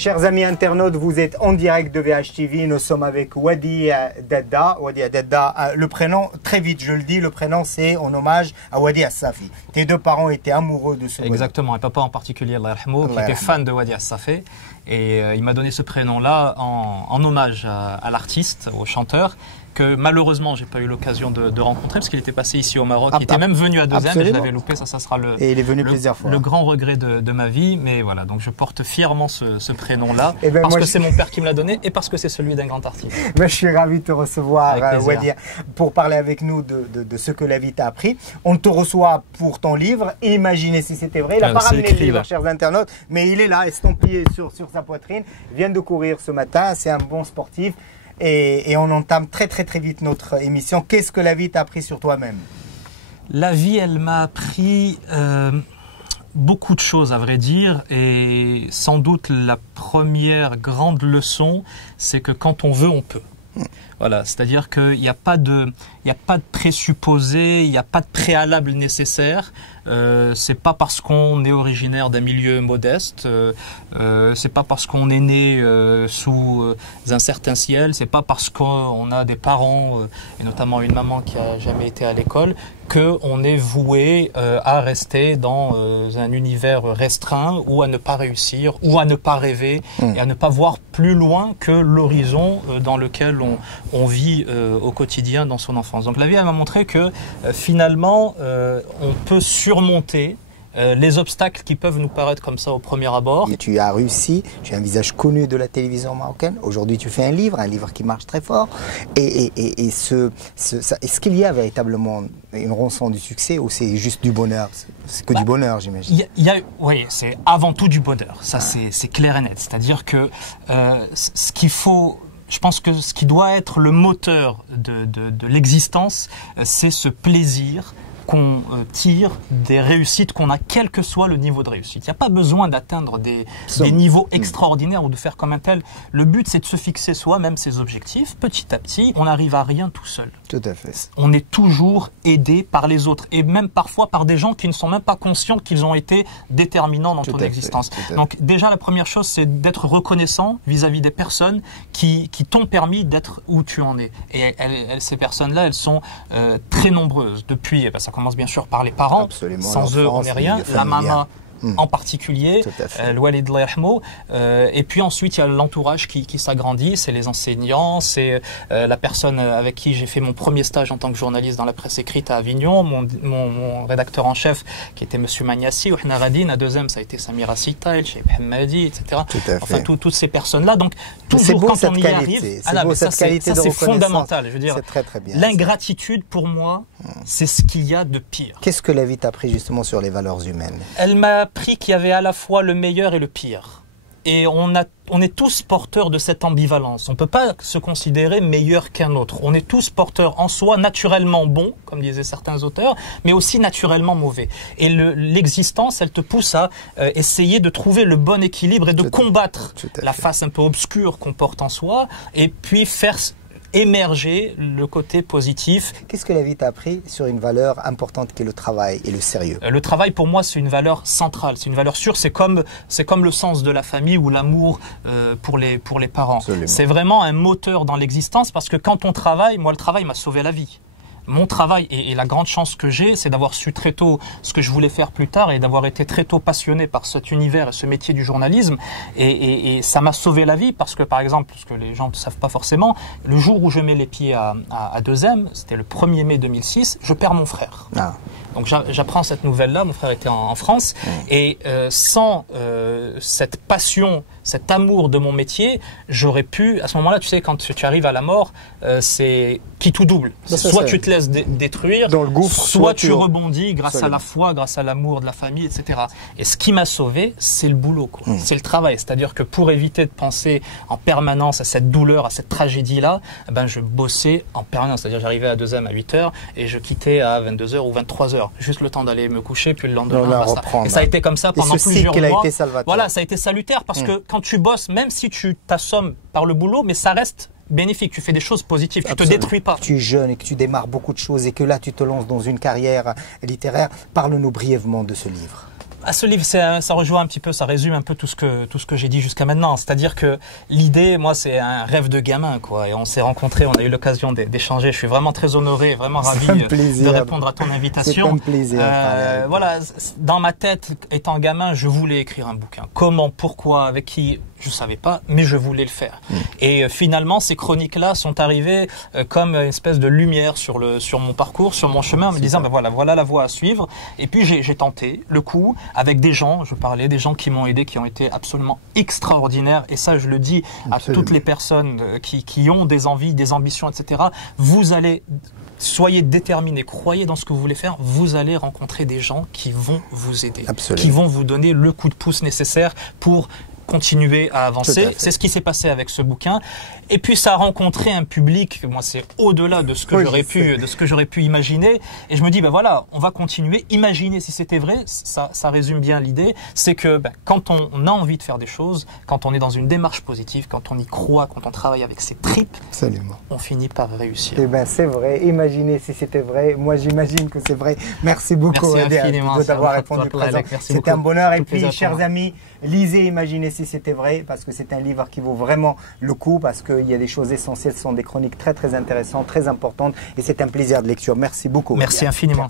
Chers amis internautes, vous êtes en direct de VHTV. Nous sommes avec Wadi Dadda. Wadi Dadda, le prénom, très vite je le dis, le prénom c'est en hommage à Wadi As-Safi. Tes deux parents étaient amoureux de ce Exactement, et papa en particulier, Allah yarhamou, qui était fan de Wadi As-Safi. Et il m'a donné ce prénom-là en hommage à l'artiste, au chanteur, que malheureusement j'ai pas eu l'occasion de rencontrer parce qu'il était passé ici au Maroc. Il était même venu à Deuxième, mais je l'avais loupé. Ça sera et il est venu plusieurs fois. Le grand regret de ma vie. Mais voilà, donc je porte fièrement ce prénom-là ben parce que c'est mon père qui me l'a donné et parce que c'est celui d'un grand artiste. Ben, je suis ravi de te recevoir, Wadi, pour parler avec nous de ce que la vie t'a appris. On te reçoit pour ton livre. Imaginez si c'était vrai. Il n'a pas ramené le livre, chers internautes, mais il est là, estampillé sur sa poitrine. Il vient de courir ce matin. C'est un bon sportif. Et on entame très vite notre émission. Qu'est-ce que la vie t'a appris sur toi-même? La vie, elle m'a appris beaucoup de choses, à vrai dire. Et sans doute, la première grande leçon, c'est que quand on veut, on peut. Voilà, c'est-à-dire qu'il n'y a pas de présupposé, il n'y a pas de préalable nécessaire. C'est pas parce qu'on est originaire d'un milieu modeste, c'est pas parce qu'on est né sous un certain ciel, c'est pas parce qu'on a des parents et notamment une maman qui a jamais été à l'école qu'on est voué à rester dans un univers restreint ou à ne pas réussir ou à ne pas rêver et à ne pas voir plus loin que l'horizon dans lequel on vit au quotidien dans son enfance. Donc la vie elle m'a montré que finalement on peut surmonter les obstacles qui peuvent nous paraître comme ça au premier abord. Et tu as réussi, tu as un visage connu de la télévision marocaine. Aujourd'hui, tu fais un livre qui marche très fort. Est-ce qu'il y a véritablement une rançon du succès ou c'est juste du bonheur? C'est que du bonheur, j'imagine. Oui, c'est avant tout du bonheur. Ça, c'est clair et net. C'est-à-dire que ce qu'il faut... Je pense que ce qui doit être le moteur de l'existence, c'est ce plaisir qu'on tire des réussites qu'on a, quel que soit le niveau de réussite. Il n'y a pas besoin d'atteindre des niveaux extraordinaires ou de faire comme un tel. Le but, c'est de se fixer soi-même ses objectifs. Petit à petit, on n'arrive à rien tout seul. Tout à fait. On est toujours aidé par les autres et même parfois par des gens qui ne sont même pas conscients qu'ils ont été déterminants dans ton existence. Donc déjà, la première chose, c'est d'être reconnaissant vis-à-vis des personnes qui t'ont permis d'être où tu en es. Et ces personnes-là, elles sont très nombreuses. Depuis, ça commence bien sûr par les parents. Absolument. Sans eux, on n'est rien. La maman en particulier, le Walid Allah yarhamou. Et puis ensuite, il y a l'entourage qui s'agrandit, c'est les enseignants, c'est la personne avec qui j'ai fait mon premier stage en tant que journaliste dans la presse écrite à Avignon, mon rédacteur en chef qui était Monsieur Magnassi, Ouhna Radine, à Deuxième, ça a été Samira Sitaïl, Cheikh Hamadi, etc. Enfin, toutes ces personnes-là. Donc, toujours quand on y arrive, c'est fondamental. Je veux dire, l'ingratitude, pour moi, c'est ce qu'il y a de pire. Qu'est-ce que la vie t'a appris justement sur les valeurs humaines? Elle m'a appris qu'il y avait à la fois le meilleur et le pire. Et on est tous porteurs de cette ambivalence. On ne peut pas se considérer meilleur qu'un autre. On est tous porteurs en soi naturellement bons, comme disaient certains auteurs, mais aussi naturellement mauvais. Et l'existence, elle te pousse à essayer de trouver le bon équilibre et de combattre la face un peu obscure qu'on porte en soi, et puis faire émerger le côté positif. Qu'est-ce que la vie t'a appris sur une valeur importante qui est le travail et le sérieux? Le travail, pour moi, c'est une valeur centrale, c'est une valeur sûre, c'est comme le sens de la famille ou l'amour pour les parents. C'est vraiment un moteur dans l'existence parce que quand on travaille, moi le travail m'a sauvé la vie. Mon travail et la grande chance que j'ai, c'est d'avoir su très tôt ce que je voulais faire plus tard et d'avoir été très tôt passionné par cet univers et ce métier du journalisme. Et ça m'a sauvé la vie parce que, par exemple, ce que les gens ne savent pas forcément, le jour où je mets les pieds à Deuxième, c'était le 1er mai 2006, je perds mon frère. Donc j'apprends cette nouvelle-là, mon frère était en France, et sans cette passion, cet amour de mon métier, j'aurais pu, à ce moment-là, tu sais, quand tu arrives à la mort, c'est qui tout double. Soit tu te laisses détruire, dans le gouffre, soit tu rebondis grâce à la foi, grâce à l'amour de la famille, etc. Et ce qui m'a sauvé, c'est le boulot, quoi. C'est le travail. C'est-à-dire que pour éviter de penser en permanence à cette douleur, à cette tragédie-là, ben je bossais en permanence. C'est-à-dire j'arrivais à Deuxième à 8 h et je quittais à 22 h ou 23 h. Juste le temps d'aller me coucher, puis le lendemain, basta. Et ça a été comme ça pendant plusieurs mois. Voilà, ça a été salutaire parce que quand tu bosses, même si tu t'assommes par le boulot, mais ça reste bénéfique, tu fais des choses positives, tu te détruis pas. Tu es jeune et que tu démarres beaucoup de choses et que là tu te lances dans une carrière littéraire, parle-nous brièvement de ce livre. Ce livre, ça rejoint un petit peu, ça résume un peu tout ce que j'ai dit jusqu'à maintenant. C'est-à-dire que l'idée, moi, c'est un rêve de gamin, quoi. Et on s'est rencontrés, on a eu l'occasion d'échanger. Je suis vraiment très honoré, vraiment ravi de répondre à ton invitation. C'est un plaisir. Voilà, dans ma tête, étant gamin, je voulais écrire un bouquin. Comment, pourquoi, avec qui, je savais pas, mais je voulais le faire. Et finalement, ces chroniques-là sont arrivées comme une espèce de lumière sur mon parcours, sur mon chemin, en me disant, ben voilà la voie à suivre. Et puis j'ai tenté le coup avec des gens. Je parlais des gens qui m'ont aidé, qui ont été absolument extraordinaires. Et ça, je le dis à toutes les personnes qui ont des envies, des ambitions, etc. Soyez déterminés, croyez dans ce que vous voulez faire, vous allez rencontrer des gens qui vont vous aider, qui vont vous donner le coup de pouce nécessaire pour continuer à avancer. C'est ce qui s'est passé avec ce bouquin. Et puis ça a rencontré un public, moi c'est au-delà de ce que j'aurais pu imaginer. Et je me dis, ben voilà, on va continuer. Imaginez si c'était vrai, ça résume bien l'idée. C'est que quand on a envie de faire des choses, quand on est dans une démarche positive, quand on y croit, quand on travaille avec ses tripes, on finit par réussir. Eh ben c'est vrai. Imaginez si c'était vrai. Moi j'imagine que c'est vrai. Merci beaucoup d'avoir répondu présent. C'était un bonheur. Et puis chers amis, lisez Imaginez si c'était vrai, parce que c'est un livre qui vaut vraiment le coup, parce qu'il y a des choses essentielles, ce sont des chroniques très très intéressantes, très importantes, et c'est un plaisir de lecture. Merci beaucoup. Merci infiniment.